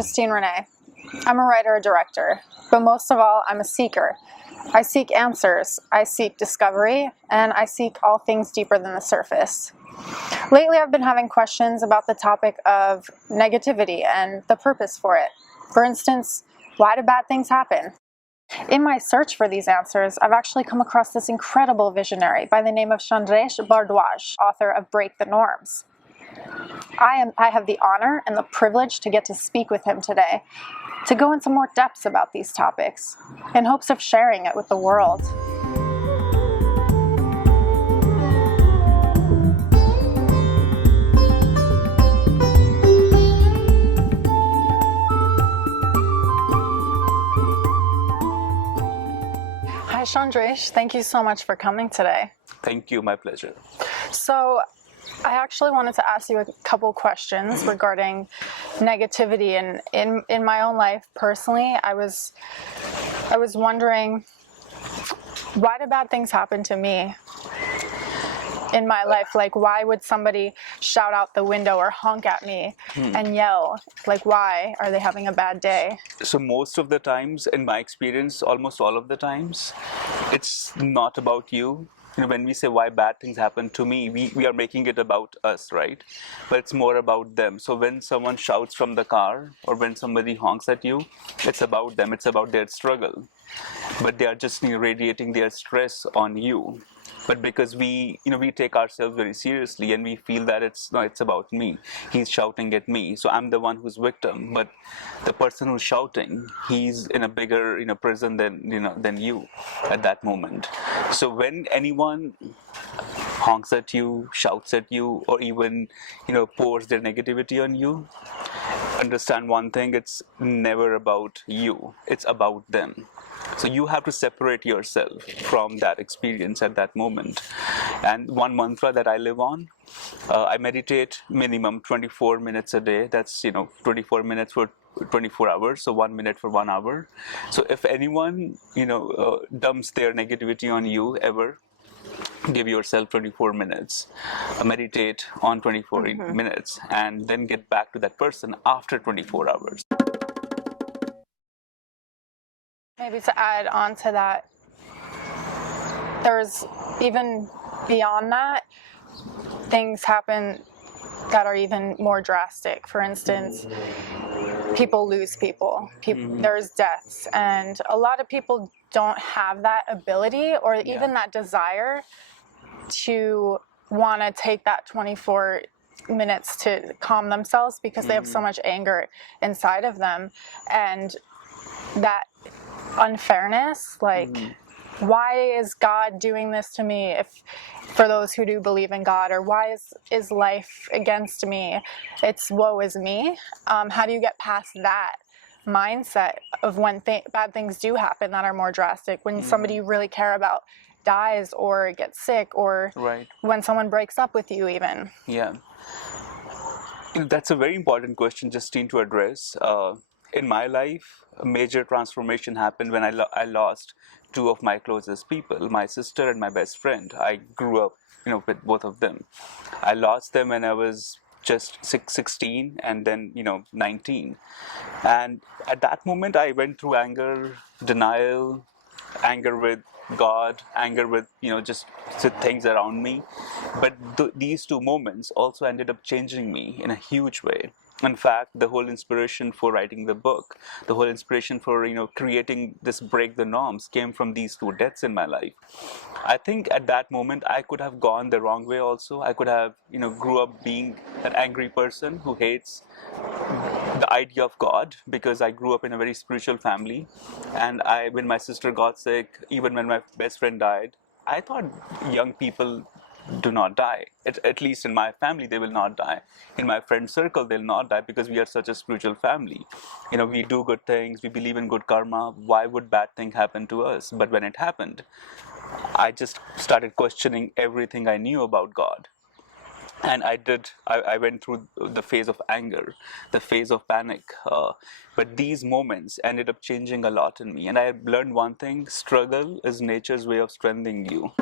Justine Renee. I'm a writer and director, but most of all, I'm a seeker. I seek answers, I seek discovery, and I seek all things deeper than the surface. Lately, I've been having questions about the topic of negativity and the purpose for it. For instance, why do bad things happen? In my search for these answers, I've actually come across this incredible visionary by the name of Chandresh Bardwaj, author of Break the Norms. I have the honor and the privilege to get to speak with him today, to go into more depths about these topics, in hopes of sharing it with the world. Hi Chandresh, thank you so much for coming today. Thank you, my pleasure. So, I actually wanted to ask you a couple questions regarding negativity, and in my own life personally, I was wondering, why do bad things happen to me in my life? Like, why would somebody shout out the window or honk at me and yell? Like, why are they having a bad day? So most of the times, in my experience, almost all of the times, it's not about you. You know, when we say why bad things happen to me, we are making it about us, right? But it's more about them. So when someone shouts from the car or when somebody honks at you, it's about them. It's about their struggle. But they are just radiating their stress on you. But because we take ourselves very seriously and we feel that it's about me. He's shouting at me, so I'm the one who's victim. But the person who's shouting, he's in a bigger prison than you at that moment. So when anyone honks at you, shouts at you, or even pours their negativity on you, understand one thing: it's never about you. It's about them. So you have to separate yourself from that experience at that moment. And one mantra that I live on, I meditate minimum 24 minutes a day. That's 24 minutes for 24 hours, so 1 minute for 1 hour. So if anyone dumps their negativity on you ever, give yourself 24 minutes, meditate on 24 minutes, and then get back to that person after 24 hours. Maybe to add on to that, there's even beyond that, things happen that are even more drastic. For instance, people lose people. There's deaths, and a lot of people don't have that ability or even that desire to want to take that 24 minutes to calm themselves because they have so much anger inside of them, and that unfairness, like, why is God doing this to me, if for those who do believe in God, or why is life against me? It's woe is me. How do you get past that mindset of when bad things do happen that are more drastic, when somebody you really care about dies or gets sick, or when someone breaks up with you even? Yeah, that's a very important question, Justine, to address. In my life, a major transformation happened when I lost two of my closest people, my sister and my best friend. I grew up, with both of them. I lost them when I was just 16 and then, 19. And at that moment, I went through anger, denial, anger with God, anger with, just things around me. But these two moments also ended up changing me in a huge way. In fact, the whole inspiration for writing the book, the whole inspiration for, creating this Break the Norms came from these two deaths in my life. I think at that moment, I could have gone the wrong way also. I could have, grew up being an angry person who hates the idea of God, because I grew up in a very spiritual family. And when my sister got sick, even when my best friend died, I thought young people do not die. At least in my family, they will not die. In my friend circle, they'll not die, because we are such a spiritual family. We do good things, we believe in good karma. Why would bad thing happen to us? But when it happened, I just started questioning everything I knew about God. And I went through the phase of anger, the phase of panic. But these moments ended up changing a lot in me. And I learned one thing: struggle is nature's way of strengthening you.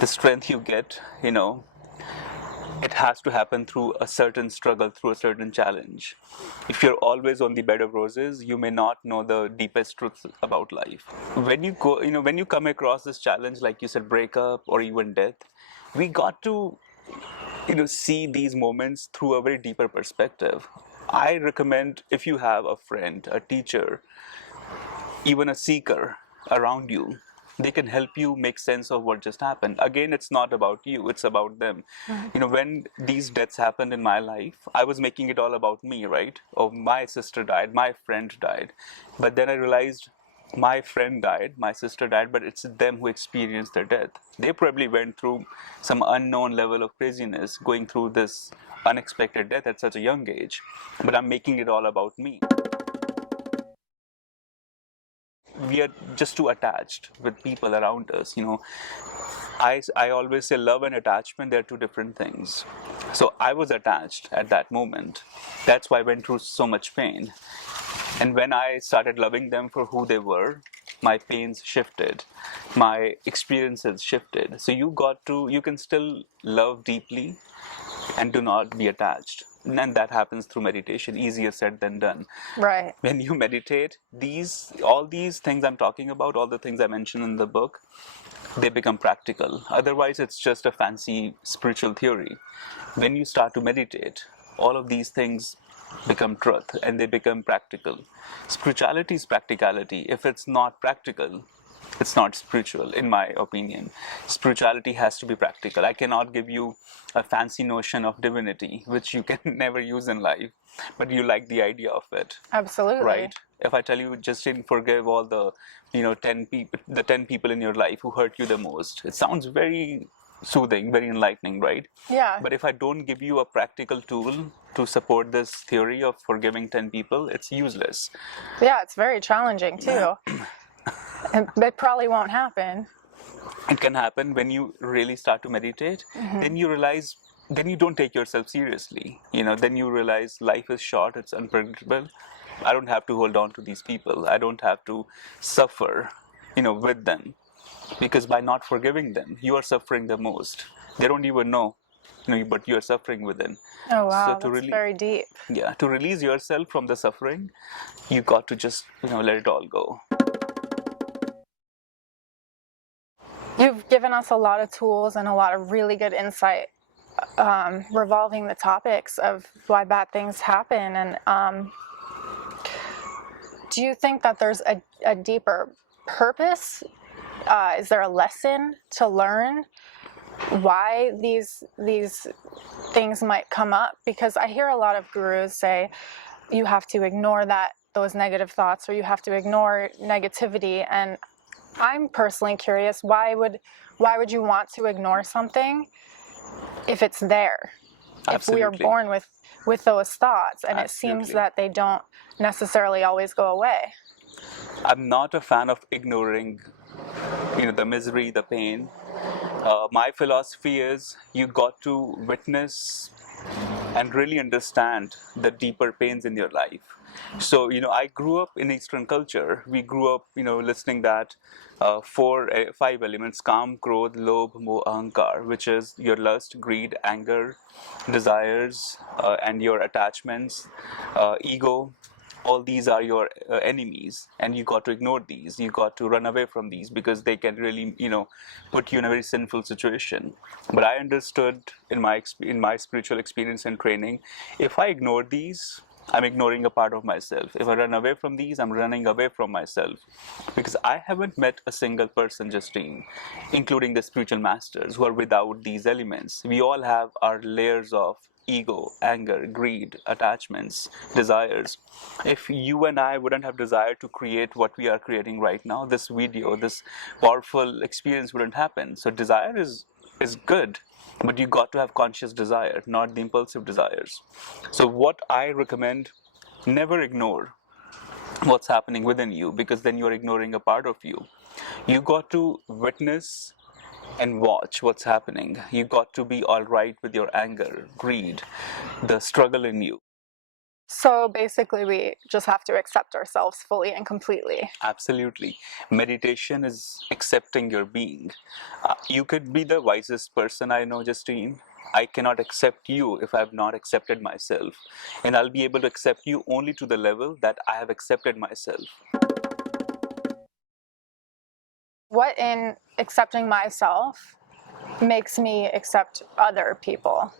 The strength you get, it has to happen through a certain struggle, through a certain challenge. If you're always on the bed of roses, you may not know the deepest truths about life. When you go, when you come across this challenge, like you said, breakup or even death, we got to, see these moments through a very deeper perspective. I recommend, if you have a friend, a teacher, even a seeker around you, they can help you make sense of what just happened. Again, it's not about you, it's about them. When these deaths happened in my life, I was making it all about me, right? Oh, my sister died, my friend died. But then I realized my friend died, my sister died, but it's them who experienced their death. They probably went through some unknown level of craziness, going through this unexpected death at such a young age. But I'm making it all about me. We are just too attached with people around us. I always say love and attachment, they're two different things. So I was attached at that moment. That's why I went through so much pain. And when I started loving them for who they were, my pains shifted, my experiences shifted. So you can still love deeply and do not be attached. And that happens through meditation. Easier said than done. Right. When you meditate, all these things I'm talking about, all the things I mentioned in the book, they become practical. Otherwise, it's just a fancy spiritual theory. When you start to meditate, all of these things become truth and they become practical. Spirituality is practicality. If it's not practical, it's not spiritual, in my opinion. Spirituality has to be practical. I cannot give you a fancy notion of divinity, which you can never use in life, but you like the idea of it. Absolutely. Right? If I tell you, Justine, forgive all the, 10 people in your life who hurt you the most, it sounds very soothing, very enlightening, right? Yeah. But if I don't give you a practical tool to support this theory of forgiving 10 people, it's useless. Yeah, it's very challenging too. And it probably won't happen. It can happen when you really start to meditate. Then you realize, then you don't take yourself seriously. Then you realize life is short, it's unpredictable. I don't have to hold on to these people. I don't have to suffer, with them. Because by not forgiving them, you are suffering the most. They don't even know, but you are suffering with them. Oh So wow, that's very deep. Yeah, to release yourself from the suffering, you got to just, let it all go. You've given us a lot of tools and a lot of really good insight revolving the topics of why bad things happen. And do you think that there's a deeper purpose? Is there a lesson to learn why these things might come up? Because I hear a lot of gurus say you have to ignore those negative thoughts, or you have to ignore negativity. And I'm personally curious, why would you want to ignore something if it's there? Absolutely. If we are born with those thoughts, and Absolutely. It seems that they don't necessarily always go away. I'm not a fan of ignoring, the misery, the pain. My philosophy is you got to witness and really understand the deeper pains in your life. So, I grew up in Eastern culture. We grew up, listening that 5 elements: Kam, Krodh, Lobh, Moh, Ahankar, which is your lust, greed, anger, desires, and your attachments, ego. All these are your enemies, and you got to ignore these. You got to run away from these because they can really, put you in a very sinful situation. But I understood in my spiritual experience and training, if I ignore these, I'm ignoring a part of myself. If I run away from these, I'm running away from myself. Because I haven't met a single person, Justine, including the spiritual masters, who are without these elements. We all have our layers of ego, anger, greed, attachments, desires. If you and I wouldn't have desire to create what we are creating right now, this video, this powerful experience wouldn't happen. So desire is good, but you got to have conscious desire, not the impulsive desires. So what I recommend, never ignore what's happening within you, because then you're ignoring a part of you. You got to witness and watch what's happening. You got to be all right with your anger, greed, the struggle in you. So basically, we just have to accept ourselves fully and completely. Absolutely. Meditation is accepting your being. You could be the wisest person I know, Justine, I cannot accept you if I have not accepted myself. And I'll be able to accept you only to the level that I have accepted myself. What in accepting myself makes me accept other people?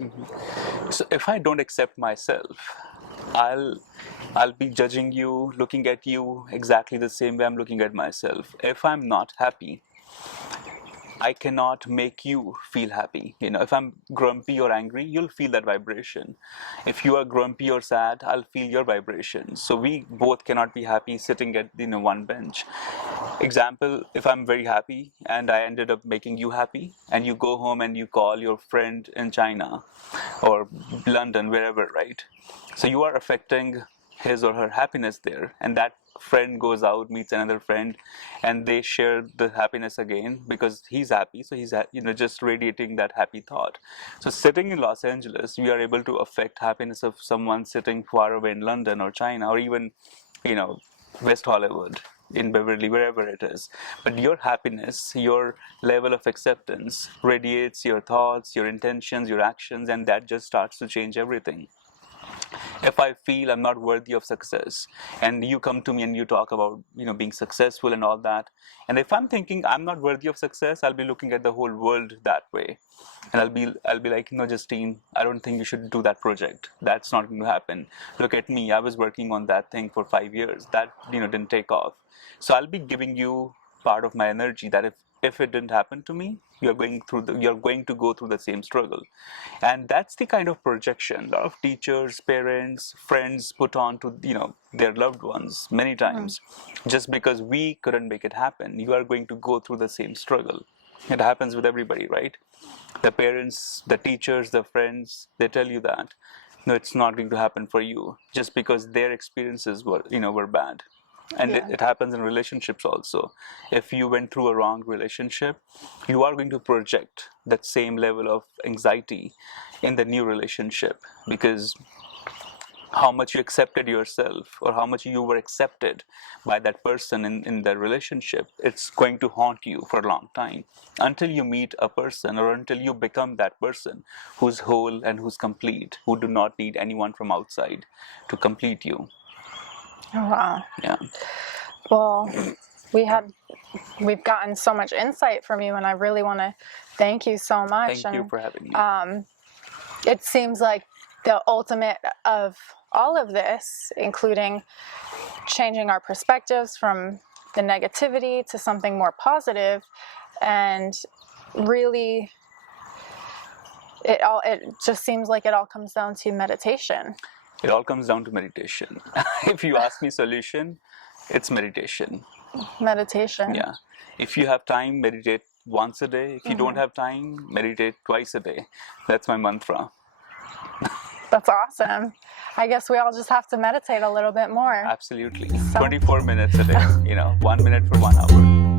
So if I don't accept myself, I'll be judging you, looking at you exactly the same way I'm looking at myself. If I'm not happy, I cannot make you feel happy. If I'm grumpy or angry, you'll feel that vibration. If you are grumpy or sad, I'll feel your vibration. So we both cannot be happy sitting at one bench. Example, if I'm very happy and I ended up making you happy, and you go home and you call your friend in China or London, wherever, right? So you are affecting his or her happiness there, and that friend goes out, meets another friend, and they share the happiness again because he's happy, so he's just radiating that happy thought. So sitting in Los Angeles, we are able to affect happiness of someone sitting far away in London or China or even West Hollywood, in Beverly, wherever it is. But your happiness, your level of acceptance radiates your thoughts, your intentions, your actions, and that just starts to change everything. If I feel I'm not worthy of success, and you come to me and you talk about being successful and all that, and if I'm thinking I'm not worthy of success, I'll be looking at the whole world that way, and I'll be like, no, Justine, I don't think you should do that project. That's not going to happen. Look at me, I was working on that thing for 5 years. That didn't take off. So I'll be giving you part of my energy that if it didn't happen to me, you're going to go through the same struggle. And that's the kind of projection a lot of teachers, parents, friends put on to their loved ones many times. Just because we couldn't make it happen, you are going to go through the same struggle. It happens with everybody, right? The parents, the teachers, the friends, they tell you that no, it's not going to happen for you, just because their experiences were bad. And Yeah. it happens in relationships also. If you went through a wrong relationship, you are going to project that same level of anxiety in the new relationship, because how much you accepted yourself or how much you were accepted by that person in the relationship, it's going to haunt you for a long time until you meet a person or until you become that person who's whole and who's complete, who do not need anyone from outside to complete you. Oh, wow. Yeah. Well, we've gotten so much insight from you, and I really want to thank you so much. Thank you for having me. It seems like the ultimate of all of this, including changing our perspectives from the negativity to something more positive, and really it just seems like it all comes down to meditation. It all comes down to meditation. If you ask me solution, it's meditation. Meditation. Yeah. If you have time, meditate once a day. If you don't have time, meditate twice a day. That's my mantra. That's awesome. I guess we all just have to meditate a little bit more. Absolutely. 24 minutes a day, 1 minute for 1 hour.